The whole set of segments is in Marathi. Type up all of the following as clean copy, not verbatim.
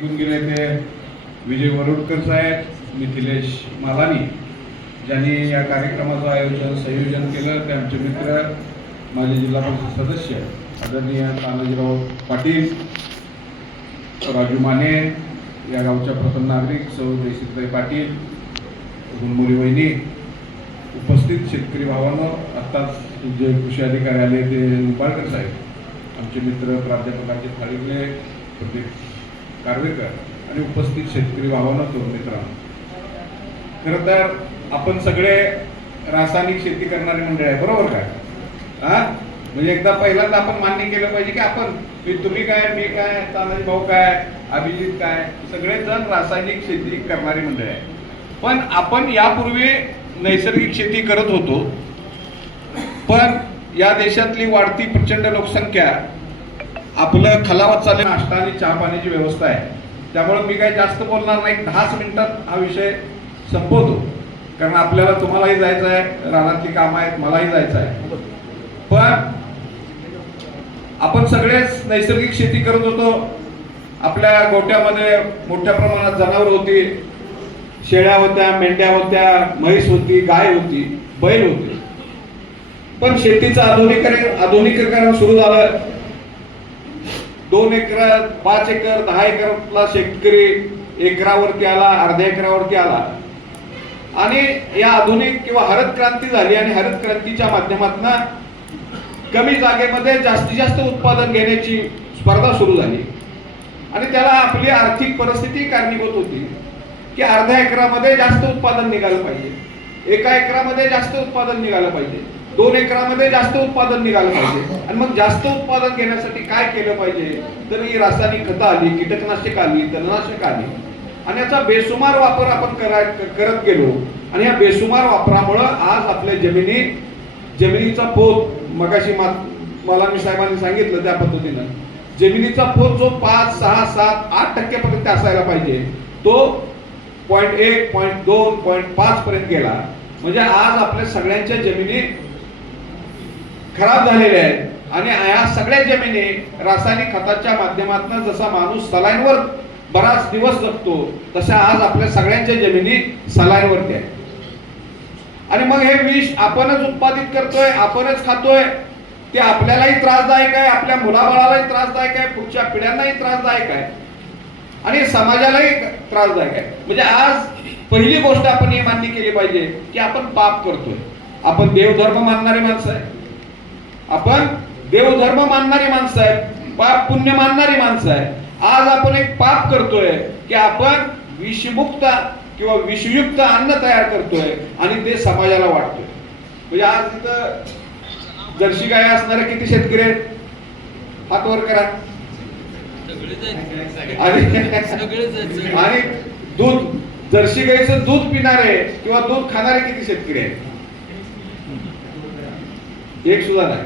गेले ते विजय वरुडकर साहेब, मिथिलेश मालानी ज्यांनी या कार्यक्रमाचं संयोजन केलं ते आमचे मित्र माजी जिल्हा परिषद सदस्य आदरणीय तानाजीराव पाटील, राजू माने, या गावच्या प्रथम नागरिक सौ जयसिंगताई पाटील, गुणमोली वहिनी, उपस्थित शेतकरी भावांनो, आत्ताच जे कृषी अधिकारी आले ते निंबाळकर साहेब, आमचे मित्र प्राध्यापकांचे थाळीतले प्रदीप कारवेकर आणि उपस्थित शेतकरी भावांनो, तरुण मित्रांनो, खरं तर आपण सगळे रासायनिक शेती करणारे मंडळ आहे, बरोबर काय? म्हणजे एकदा पहिल्यांदा आपण मान्य केलं पाहिजे की आपण तुम्ही काय, मी काय, तानाजी भाऊ काय, अभिजित काय, सगळे जण रासायनिक शेती करणारी मंडळ आहे. पण आपण यापूर्वी नैसर्गिक शेती करत होतो, पण या देशातली वाढती प्रचंड लोकसंख्या आपलं खलावत चालले, नाश्ता आणि चहा पाण्याची व्यवस्था आहे. त्यामुळे मी काही जास्त बोलणार नाही, 10 मिनिटात हा विषय संपवतो, कारण आपल्याला तुम्हालाही जायचं आहे, रानातली कामं आहेत, मलाही जायचं आहे. पण आपण सगळेच नैसर्गिक शेती करत होतो. आपल्या गोट्यामध्ये मोठ्या प्रमाणात जनावर होती, शेळ्या होत्या, मेंढ्या होत्या, म्हैस होती, गाय होती, बैल होते. पण शेतीचं आधुनिकीकरण सुरू झालं. 2 एकर, 5 एकर, 10 एकरला शेतकरी एकरावरती आला, अर्ध्या एकरावरती आला आणि या आधुनिक किंवा हरित क्रांती झाली आणि हरित क्रांतीच्या माध्यमातून कमी जागेमध्ये जास्तीत जास्त उत्पादन घेण्याची स्पर्धा सुरू झाली आणि त्याला आपली आर्थिक परिस्थिती कारणीभूत होती की अर्ध्या एकरामध्ये जास्त उत्पादन निघालं पाहिजे, 1 एकरामध्ये जास्त उत्पादन निघालं पाहिजे, 2 एकरामध्ये जास्त उत्पादन निघालं पाहिजे. आणि मग जास्त उत्पादन घेण्यासाठी काय केलं पाहिजे, तर ही रासायनिक खतं आली, कीटकनाशक आली, तणनाशक आली आणि याचा बेसुमार वापर आपण करत गेलो. आणि या बेसुमार वापरामुळं आज आपल्या जमिनीचा पोत, मगाशी मालानी साहेबांनी सांगितलं त्या पद्धतीनं, जमिनीचा पोत जो 5, 6, 7, 8% पर्यंत असायला पाहिजे तो 0.1, 0.2, 0.5 पर्यंत गेला. म्हणजे आज आपल्या सगळ्यांच्या जमिनी खराब झालेल्या आहेत आणि या सगळ्या जमिनी रासायनिक खताच्या माध्यमातून जसा माणूस सलाईनवर बराच दिवस जगतो तशा आज आपल्या सगळ्यांच्या जमिनी सलाईनवरती आहेत. आणि मग हे विष आपणच उत्पादित करतोय, आपणच खातोय. ते आपल्यालाही त्रासदायक आहे, आपल्या मुलाबाळालाही त्रासदायक आहे, पुढच्या पिढ्यांनाही त्रासदायक आहे आणि समाजालाही त्रासदायक आहे. म्हणजे आज पहिली गोष्ट आपण हे मान्य केली पाहिजे की आपण पाप करतोय. आपण देवधर्म मानणारी माणसं आहे, आपण देवधर्म मानणारी माणसं आहे, पाप पुण्य मानणारी माणसं आहे. आज आपण एक पाप करतोय की आपण विषमुक्त किंवा विषयुक्त अन्न तयार करतोय आणि ते समाजाला वाटतोय. म्हणजे आज इथं जर्सी गाय असणारे किती शेतकरी आहेत? हात वर करा. आणि दूध, जर्सी गाईचं दूध पिणारे किंवा दूध खाणारे किती शेतकरी आहेत? एक सुद्धा नाही,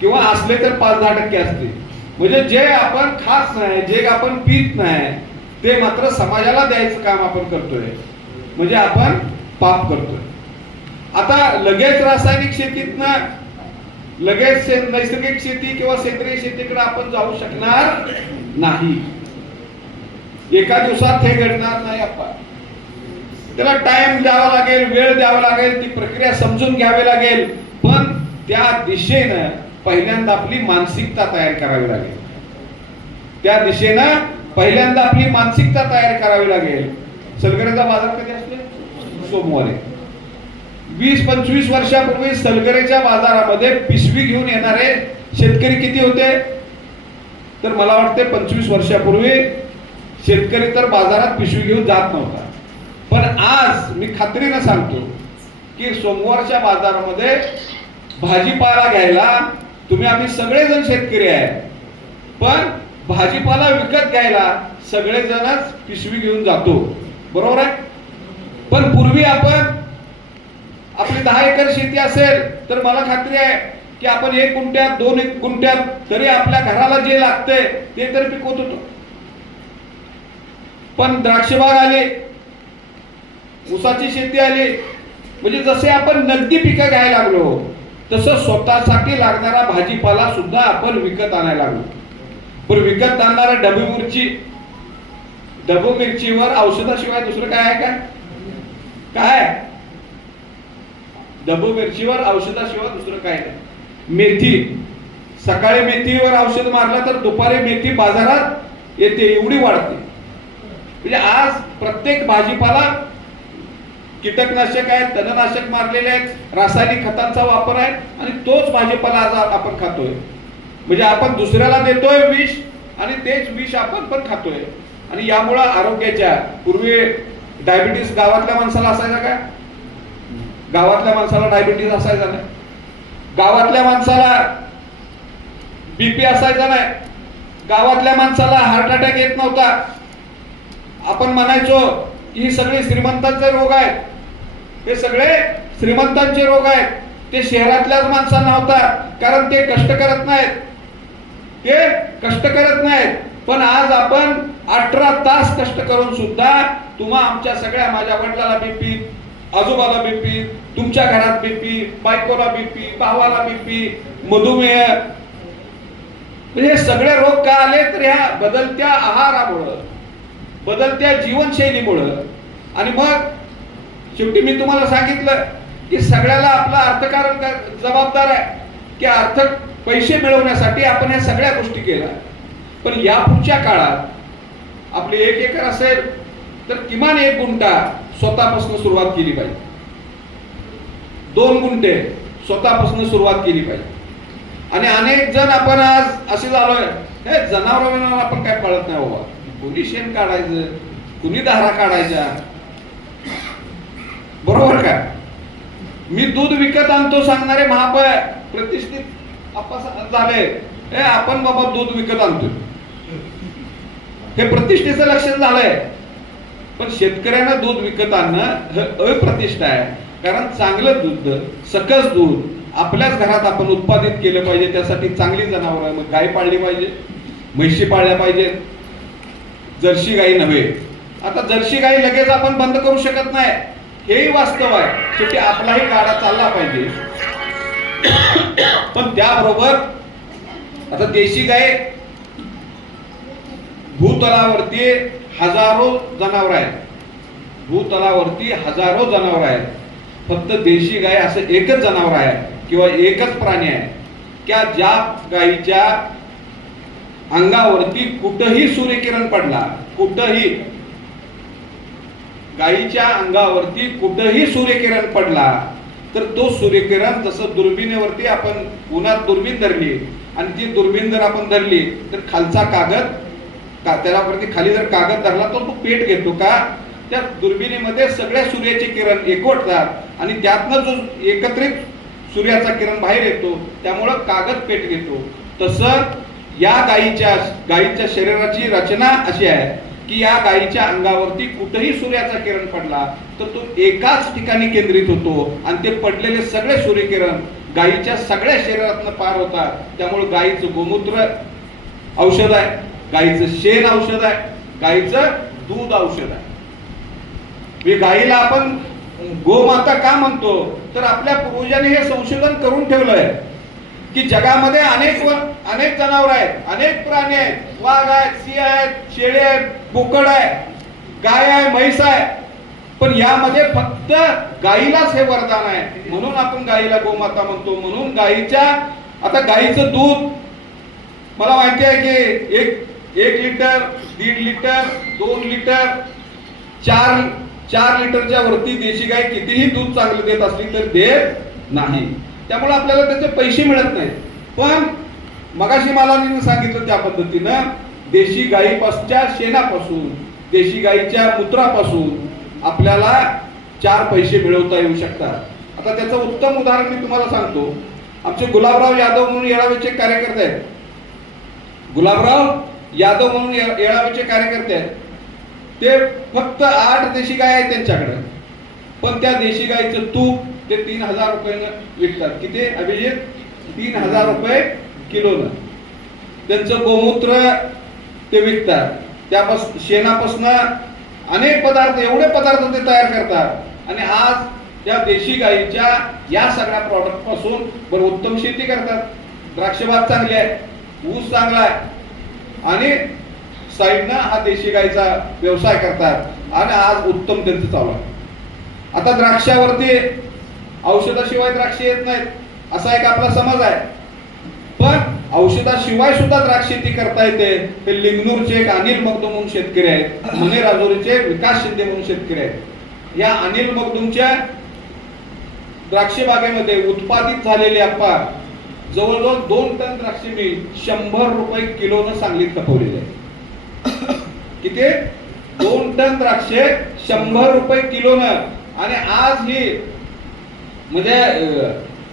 किंवा असले तर 5-10% असते. म्हणजे जे आपण खात नाही, जे आपण पीत नाही, ते मात्र समाजाला द्यायचं काम आपण करतोय, म्हणजे आपण पाप करतोय. आता लगेच रासायनिक शेतीतनं लगेच नैसर्गिक शेती किंवा सेंद्रिय शेतीकडे आपण जाऊ शकणार नाही. एका दिवसात हे घडणार नाही. आपण त्याला टाइम द्यावा लागेल, वेळ द्यावा लागेल, ती प्रक्रिया समजून घ्यावी लागेल. पण त्या दिशेनं पहिल्यांदा आपली मानसिकता तयार करावी लागेल. त्या दिशेनं पहिल्यांदा आपली मानसिकता तयार करावी लागेल. सलगरेचा बाजार कधी असतो? सोमवारी. 20-25 वर्षापूर्वी सलगरेच्या बाजारामध्ये पिशवी घेऊन येणारे शेतकरी किती होते? तर मला वाटते 25 वर्षापूर्वी शेतकरी तर बाजारात पिशवी घेऊन जात नव्हता. पण आज मी खात्रीनं सांगतो की सोमवारच्या बाजारामध्ये भाजीपाला घ्यायला आम्ही सगळेजण शेतकरी आहे, पण भाजीपाला विकत घ्यायला सगळेजणच पिशवी घेऊन जातो, बरोबर आहे? पण पूर्वी आपण आपली 10 एकर शेती असेल तर मला खात्री आहे की आपण 1 गुंठ्यात 2 गुंठ्यात तरी आपल्या घराला जे लागतंय ते तर पिकवत होतो. पण द्राक्षबाग आली, ऊसाची शेती आली, म्हणजे जसे आपण नगदी पिकं घ्यायला लागलो तसं स्वतःसाठी लागणारा भाजीपाला सुद्धा आपण विकत आणायला लागलो. पण विकत आणणारा ढबू मिरचीवर औषधाशिवाय दुसरं काय आहे काय ढबू मिरचीवर औषधाशिवाय दुसरं काय नाही. मेथी, सकाळी मेथीवर औषध मारलं तर दुपारी मेथी बाजारात येते, एवढी वाढते. म्हणजे आज प्रत्येक भाजीपाला कीटकनाशक आहेत, तणनाशक मारलेले आहेत, रासायनिक खतांचा वापर आहे आणि तोच भाजीपाला आज आपण खातोय. म्हणजे आपण दुसऱ्याला देतोय विष आणि तेच विष आपण पण खातोय. आणि यामुळे आरोग्याच्या, पूर्वी डायबिटीस गावातल्या माणसाला असायचा का? गावातल्या माणसाला डायबिटीस असायचा नाही. गावातल्या माणसाला बीपी असायचा नाही. गावातल्या माणसाला हार्ट अटॅक येत नव्हता. आपण म्हणायचो की ही सगळे श्रीमंतांचे रोग आहेत, हे सगळे श्रीमंतांचे रोग आहेत. ते शहरातल्याच माणसांना होता, कारण ते कष्ट करत नाहीत. पण आज आपण 18 तास कष्ट करून सुद्धा तुम्हा आमच्या सगळ्या, माझ्या वडिलाला बीपी, आजोबाला बीपी, तुमच्या घरात बीपी, बायकोला बीपी, भावाला बीपी, मधुमेह, हे सगळे रोग का आले? तर ह्या बदलत्या आहारामुळं, बदलत्या जीवनशैलीमुळं. आणि मग शेवटी मी तुम्हाला सांगितलं की सगळ्याला आपला अर्थकारण जबाबदार आहे, की आर्थिक पैसे मिळवण्यासाठी आपण या सगळ्या गोष्टी केल्या. पण या पुढच्या काळात आपले 1 एकर असेल तर किमान 1 गुंठा स्वतःपासून सुरुवात केली पाहिजे. 2 गुंठे स्वतःपासून सुरुवात केली पाहिजे. आणि अनेक जण आपण आज असे झालोय, हे जनावर आपण काय कळत नाही बाबा, कुणी शेण काढायचं, कुणी धारा काढायच्या, बरोबर का? मी दूध विकत आणतो सांगणारे प्रतिष्ठित आपण झाले, हे आपण बाबा दूध विकत आणतो, हे प्रतिष्ठेचं लक्षण झालंय. पण शेतकऱ्यांना दूध विकत आणणं अप्रतिष्ठा आहे. कारण चांगलं दूध, सकस दूध आपल्याच घरात आपण उत्पादित केलं पाहिजे. त्यासाठी चांगली जनावरं, मग गाय पाळली पाहिजे, म्हशी पाळल्या पाहिजे, जर्सी गाई नव्हे. आता जर्सी गाई लगेच आपण बंद करू शकत नाही, हेही वास्तव आहे. शेवटी आपलाही गाडा चालला पाहिजे. पण त्याबरोबर आता देशी गाय, भूतलावरती हजारो जनावर आहेत, भूतलावरती हजारो जनावर आहेत. फक्त देशी गाय असं एकच जनावर आहे किंवा एकच प्राणी आहे की ज्या गायीच्या अंगावरती कुठंही सूर्यकिरण पडला, कुठंही गायीच्या अंगावरती कुठंही सूर्यकिरण पडला तर तो सूर्यकिरण, जसं दुर्बिणीवरती आपण उन्हात दुर्बीण धरली आणि ती दुर्बीण जर आपण धरली तर खालचा कागद, त्याच्यावरती खाली जर कागद धरला तर तो पेट घेतो का? त्या दुर्बिणीमध्ये सगळ्या सूर्याचे किरण एकवटतात आणि त्यातनं जो एकत्रित सूर्याचा किरण बाहेर येतो, त्यामुळं कागद पेट घेतो. तसं या गायीच्या शरीराची रचना अशी आहे की या गायीच्या अंगावरती कुठेही सूर्याचा किरण पडला तर तो एकाच ठिकाणी केंद्रित होतो आणि ते पडलेले सगळे सूर्यकिरण गायीच्या सगळ्या शरीरातून पार होतात. त्यामुळे गायीचं गोमूत्र औषध आहे, गायीचं शेण औषध आहे, गायीचं दूध औषध आहे. गायीला आपण गोमाता का म्हणतो? तर आपल्या पूर्वजांनी हे संशोधन करून ठेवलंय की जगामध्ये अनेक जनावर आहेत, अनेक प्राणी आहेत, वाघ आहेत, सिंह आहेत, शेळी आहेत, बोकड आहे, गाय आहे, म्हैस आहे. पण यामध्ये फक्त गायीलाच हे वरदान आहे, म्हणून आपण गायीला गोमाता म्हणतो. म्हणून आता गायीचं दूध मला माहिती आहे की एक लिटर, 1.5 लिटर, 2 लिटर, 4 लिटरच्या वरती देशी गाय कितीही दूध चांगलं देत असली तर देत नाही. त्यामुळे आपल्याला त्याचे पैसे मिळत नाहीत. पण मगाशी मला सांगितलं त्या पद्धतीनं देशी गायीच्या शेणापासून, देशी गायीच्या मूत्रापासून आपल्याला 4 पैसे मिळवता येऊ शकतात. आता त्याचं उत्तम उदाहरण मी तुम्हाला सांगतो. आमचे गुलाबराव यादव म्हणून येळावीचे कार्यकर्ते आहेत, गुलाबराव यादव म्हणून येळावीचे कार्यकर्ते आहेत. ते फक्त 8 देशी गाय आहेत त्यांच्याकडे. पण त्या देशी गायीचं तूप ते 3000 रुपयानं विकतात. किती अभिजित? 3000 रुपये किलोनं. त्यांचं गोमूत्र ते विकतात. त्यापासून शेणापासून अनेक पदार्थ, एवढे पदार्थ ते तयार करतात. आणि आज त्या देशी गायीच्या या सगळ्या प्रॉडक्ट पासून उत्तम शेती करतात. द्राक्षबाग चांगली आहे, ऊस चांगला आहे, आणि साईडनं हा देशी गाईचा व्यवसाय करतात आणि आज उत्तम त्यांचं चालू आहे. आता द्राक्षावरती औषधाशिवाय द्राक्ष येत नाहीत असा एक आपला समज आहे, पण औषधाशिवाय सुद्धा द्राक्ष शेती करता येते. हे लिंगनूरचे एक अनिल मगदूम म्हणून शेतकरी आहेत, मने राजोरीचे विकास शिंदे म्हणून शेतकरी आहेत. या अनिल मगदूमच्या द्राक्ष बागेमध्ये उत्पादित झालेले अप्पा जवळजवळ 2 टन द्राक्ष मी 100 रुपये किलोनं सांगलीत खपवलेले आहे. किती? 2 टन द्राक्षे 100 रुपये किलोनं. आणि आज ही म्हणजे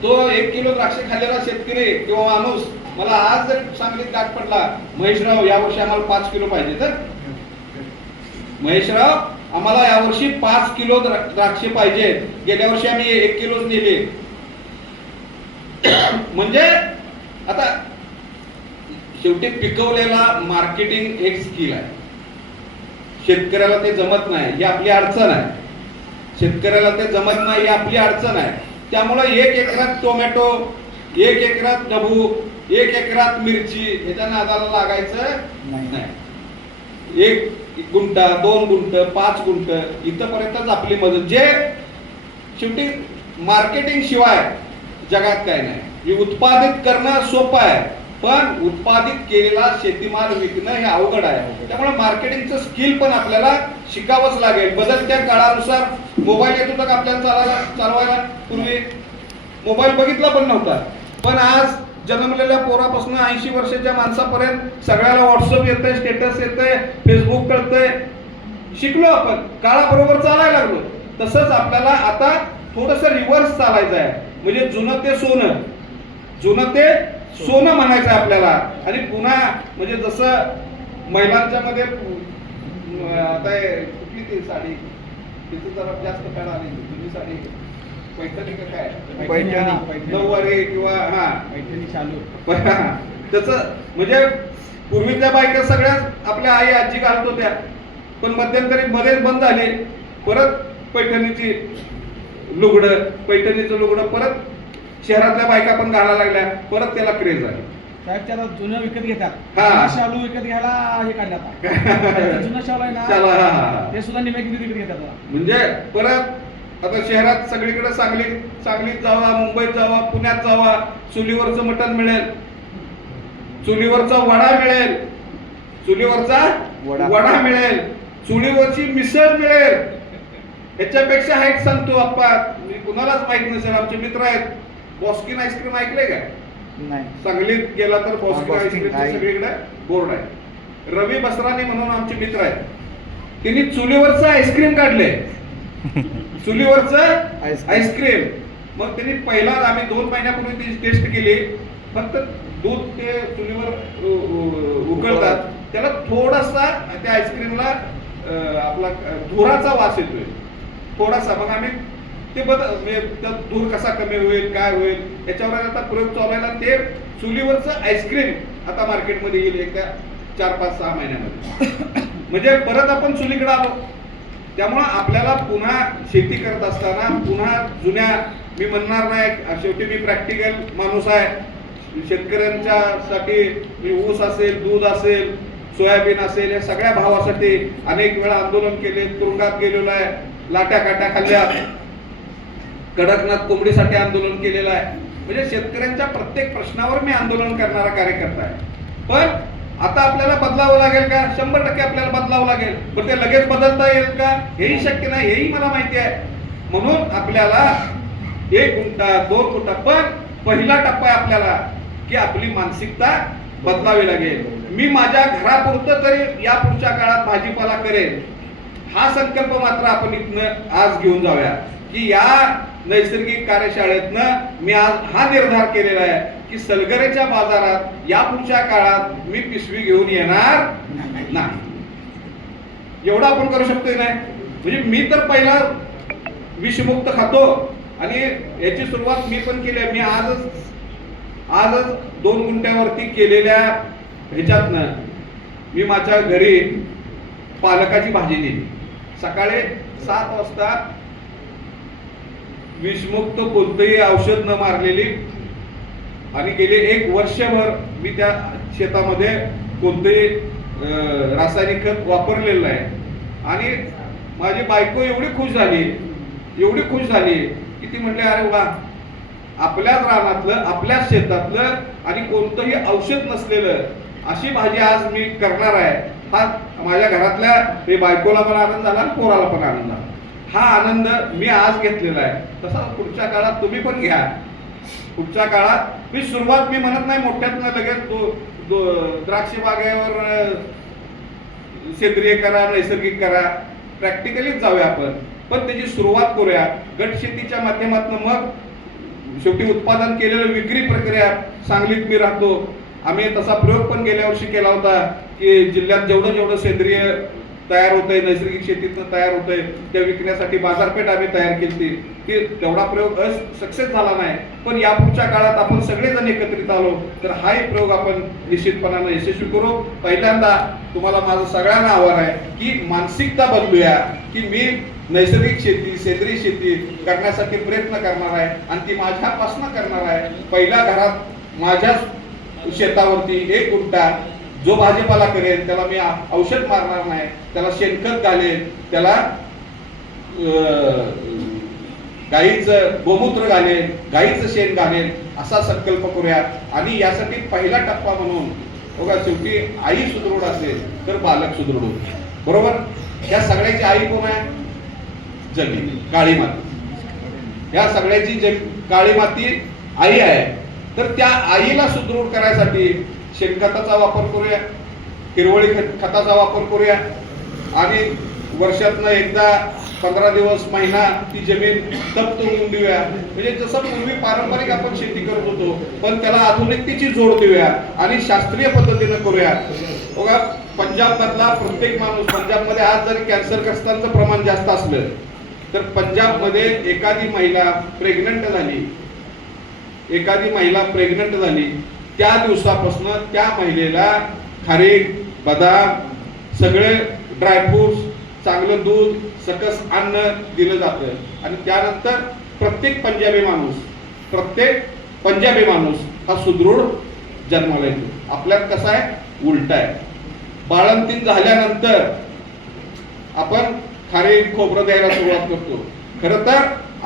तो 1 किलो द्राक्ष खाल्लेला शेतकरी किंवा माणूस मला आज जर सांगलीत गाठ पडला, महेशराव यावर्षी आम्हाला 5 किलो पाहिजे, तर महेशराव आम्हाला यावर्षी 5 किलो द्राक्षे पाहिजे, गेल्या वर्षी आम्ही 1 किलोच नेले. म्हणजे आता शेवटी पिकवलेला मार्केटिंग एक स्किल आहे. शेतकऱ्याला ते जमत नाही ही आपली अडचण आहे. शेतकऱ्याला ते जमत नाही ही आपली अडचण आहे. त्यामुळे 1 एकरात टोमॅटो, 1 एकरात ढबू, 1 एकरात मिरची ह्याच्या नादाला लागायचं नाही. 1 गुंठा, 2 गुंठ, 5 गुंठ इथपर्यंतच आपली मदत. जे शेवटी मार्केटिंग शिवाय जगात काय नाही. हे उत्पादित करणं सोपं आहे, पण उत्पादित केलेला शेतीमाल विकणं हे अवघड आहे. त्यामुळे मार्केटिंगचं स्किल पण आपल्याला शिकावंच लागेल. बदलत्या काळानुसार मोबाईल येत होता का आपल्याला चालवायला? पूर्वी मोबाईल बघितला पण नव्हता, पण आज जन्मलेल्या पोरापासून 80 वर्षाच्या माणसापर्यंत सगळ्याला व्हॉट्सअप येतंय, स्टेटस येतंय, फेसबुक कळतंय. शिकलो आपण, काळाबरोबर चालायला लागलो. तसंच आपल्याला आता थोडंसं रिव्हर्स चालायचं आहे. म्हणजे जुनं ते सोनं, जुनं ते सोनं म्हणायचं आहे आपल्याला. आणि पुन्हा म्हणजे जसं महिलांच्या मध्ये आता कुठली ती साडी तिथे जरा जास्त काळ आली, जुनी साडी पैठणी का काय, नऊवारी किंवा हा पैठणी चालू त्याच म्हणजे पूर्वीच्या बायका सगळ्या आपल्या आई आजी घालत होत्या, पण मध्यंतरी मध्येच बंद झाले. परत पैठणीची लुगडं, पैठणीचं लुगडं परत शहरातल्या बायका पण घालायला लागल्या. परत त्याला क्रेज आहे. साहेब त्याला जुनं विकत घेतात, हा. शालू विकत घ्यायला हे काढलं आता. जुनं शालू आहे ना, ते सुद्धा निम्या किमतीत विकत घेतात. म्हणजे परत आता शहरात सगळीकडे सांगलीत जावा, मुंबईत जावा, पुण्यात जावा, चुलीवरचं मटण मिळेल, चुलीवरचा वडा मिळेल, चुलीवरचा वडा मिळेल, चुलीवरची मिसळ मिळेल. ह्याच्यापेक्षा हाईट सांगतो आप्पा, मी कुणालाच माहित नसेल, आमचे मित्र आहेत. बॉस्किन आईस्क्रीम ऐकलंय का? नाही. सांगलीत गेला तर बॉस्किन आईस्क्रीम सगळीकडे बोर्ड आहे. रवी बसरानी म्हणून आमचे मित्र आहेत, त्यांनी चुलीवरचं आईस्क्रीम काढले. चुलीवरचं आईस्क्रीम. मग त्यांनी पहिला आम्ही 2 महिन्यापूर्वी ती टेस्ट केली. फक्त दूध ते चुलीवर उकळतात, त्याला थोडासा त्या आईस्क्रीमला आपला धुराचा वास येतोय थोडासा. मग आम्ही ते धूर कसा कमी होईल, काय होईल याच्यावर आता प्रयोग चालू आहे. ते चुलीवरचं आईस्क्रीम आता मार्केटमध्ये येईल एकदा 4-5-6 महिन्यामध्ये. म्हणजे परत आपण चुलीकडे आलो. त्यामुळं आपल्याला पुन्हा शेती करत असताना पुन्हा जुन्या, मी म्हणणार नाही, शेवटी मी प्रॅक्टिकल माणूस आहे. शेतकऱ्यांच्या साठी मी ऊस असेल, दूध असेल, सोयाबीन असेल, या सगळ्या भावासाठी अनेक वेळा आंदोलन केले, तुरुंगात गेलेलो आहे, लाट्या काट्या खाल्ल्या, कडकनाथ कोंबडीसाठी आंदोलन केलेलं आहे. म्हणजे शेतकऱ्यांच्या प्रत्येक प्रश्नावर मी आंदोलन करणारा कार्यकर्ता आहे. पण आता आपल्याला बदलावं लागेल का? 100% आपल्याला बदलावं लागेल. पण ते लगेच बदलता येईल का? हेही शक्य नाही, हेही मला माहिती आहे. म्हणून आपल्याला 1 गुंठा, 2 गुंठा, पण पहिला टप्पा आहे आपल्याला की आपली मानसिकता बदलावी लागेल. मी माझ्या घरापुरतं तरी या पुढच्या काळात भाजीपाला करेन, हा संकल्प मात्र आपण इथनं आज घेऊन जाऊया. की या नैसर्गिक कार्यशाळेतनं मी आज हा निर्धार केलेला आहे की सलगरेच्या बाजारात या पुढच्या काळात मी पिशवी घेऊन येणार नाही. एवढं आपण करू शकतोय नाही. म्हणजे मी तर पहिला विषमुक्त खातो आणि याची सुरुवात मी पण केली आहे. मी आजच 2 गुंठ्यावरती केलेल्या ह्याच्यातनं मी माझ्या घरी पालकाची भाजी दिली. सकाळी 7 वाजता विषमुक्त कोणतंही औषध न मारलेली, आणि गेले 1 वर्षभर मी त्या शेतामध्ये कोणतेही रासायनिक खत वापरलेलं नाही. आणि माझी बायको एवढी खुश झाली की ती म्हटली, अरे वा, आपल्याच रानातलं, आपल्याच शेतातलं आणि कोणतंही औषध नसलेलं अशी भाजी आज मी करणार आहे. हा माझ्या घरातल्या बायकोला पण आनंद झाला आणि पोराला पण आनंद झाला. हा आनंद मी आज घेतलेला आहे. तसा पुढच्या काळात तुम्ही पण घ्या. पुढच्या काळात मी म्हणत नाही मोठ्यातनं लगेच द्राक्ष बागेवर सेंद्रिय करा, नैसर्गिक करा, प्रॅक्टिकलीच जाऊया आपण. पण त्याची सुरुवात करूया गट शेतीच्या माध्यमातून. मग शेवटी उत्पादन केलेलं विक्री प्रक्रिया सांगलीत मी राहतो. आम्ही तसा प्रयोग पण गेल्या वर्षी केला होता की जिल्ह्यात जेवढं सेंद्रिय तयार होतंय, नैसर्गिक शेतीतनं तयार होतंय, त्या विकण्यासाठी बाजारपेठ आम्ही तयार केली. ती तेवढा प्रयोग सक्सेस झाला नाही. पण यापुढच्या काळात आपण सगळेजण एकत्रित आलो तर हाही प्रयोग आपण निश्चितपणानं यशस्वी करू. पहिल्यांदा तुम्हाला माझं सगळ्यांना आव्हान आहे की मानसिकता बदलूया की मी नैसर्गिक शेती, सेंद्रिय शेती करण्यासाठी प्रयत्न करणार आहे आणि ती माझ्यापासून करणार आहे. पहिल्या घरात माझ्या शेतावरती 1 गुंठा जो भाजीपाला करेल त्याला मी औषध मारणार नाही, त्याला शेणखत घालेल, त्याला गाईचं गोमूत्र घालेल, गाईचं शेण घालेल, असा संकल्प करूया. आणि यासाठी पहिला टप्पा म्हणून बघा, शेवटी आई सुदृढ असेल तर बालक सुदृढ होते. बरोबर? या सगळ्याची आई कोण आहे? जमीन, काळी माती. या सगळ्याची काळी माती आई आहे. तर त्या आईला सुदृढ करायसाठी शेणखताचा वापर करूया, हिरवळी खताचा वापर करूया आणि वर्षातनं एकदा 15 दिवस, महिना ती जमीन तप्त होऊन देऊया. म्हणजे जसं पूर्वी पारंपरिक आपण शेती करत होतो पण त्याला आधुनिकतेची जोड देऊया आणि शास्त्रीय पद्धतीनं करूया. बघा, पंजाब मधला प्रत्येक माणूस, पंजाबमध्ये आज जरी कॅन्सरग्रस्तांचं प्रमाण जास्त असलं तर पंजाबमध्ये एखादी महिला प्रेग्नंट झाली त्या दिवसापासून त्या महिलेला खारीक, बदाम, सगळे ड्रायफ्रुट्स, चांगलं दूध, सकस अन्न दिलं जातं. आणि त्यानंतर प्रत्येक पंजाबी माणूस हा सुदृढ जन्माला येतो. आपल्यात कसं आहे? उलट आहे. बाळंतीण झाल्यानंतर आपण खारीक, खोबरं द्यायला सुरुवात करतो. खरं तर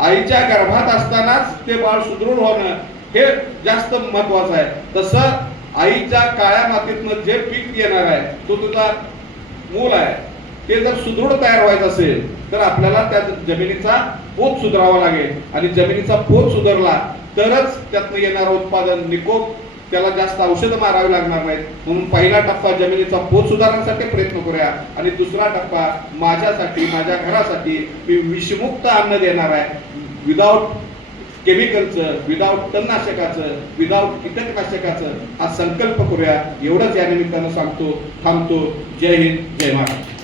आईच्या गर्भात असतानाच ते बाळ सुदृढ होणं हे जास्त महत्वाचं आहे. तसं आईच्या काळ्या मातीतनं जे पीक येणार आहे, तो तुझा मूल आहे, ते जर सुदृढ तयार व्हायचं असेल तर आपल्याला त्या जमिनीचा पोत सुधारावा लागेल. आणि जमिनीचा पोत सुधारला तरच त्यातनं येणारं उत्पादन निकोप, त्याला जास्त औषधं मारावी लागणार नाहीत. म्हणून पहिला टप्पा जमिनीचा पोत सुधारण्यासाठी प्रयत्न करूया. आणि दुसरा टप्पा माझ्यासाठी, माझ्या घरासाठी मी विषमुक्त अन्न देणार आहे. विदाऊट केमिकलचं, विदाऊट तणनाशकाचं, विदाऊट कीटकनाशकाचं हा संकल्प करूया. एवढंच या निमित्तानं सांगतो, थांबतो. जय हिंद, जय महाराष्ट्र.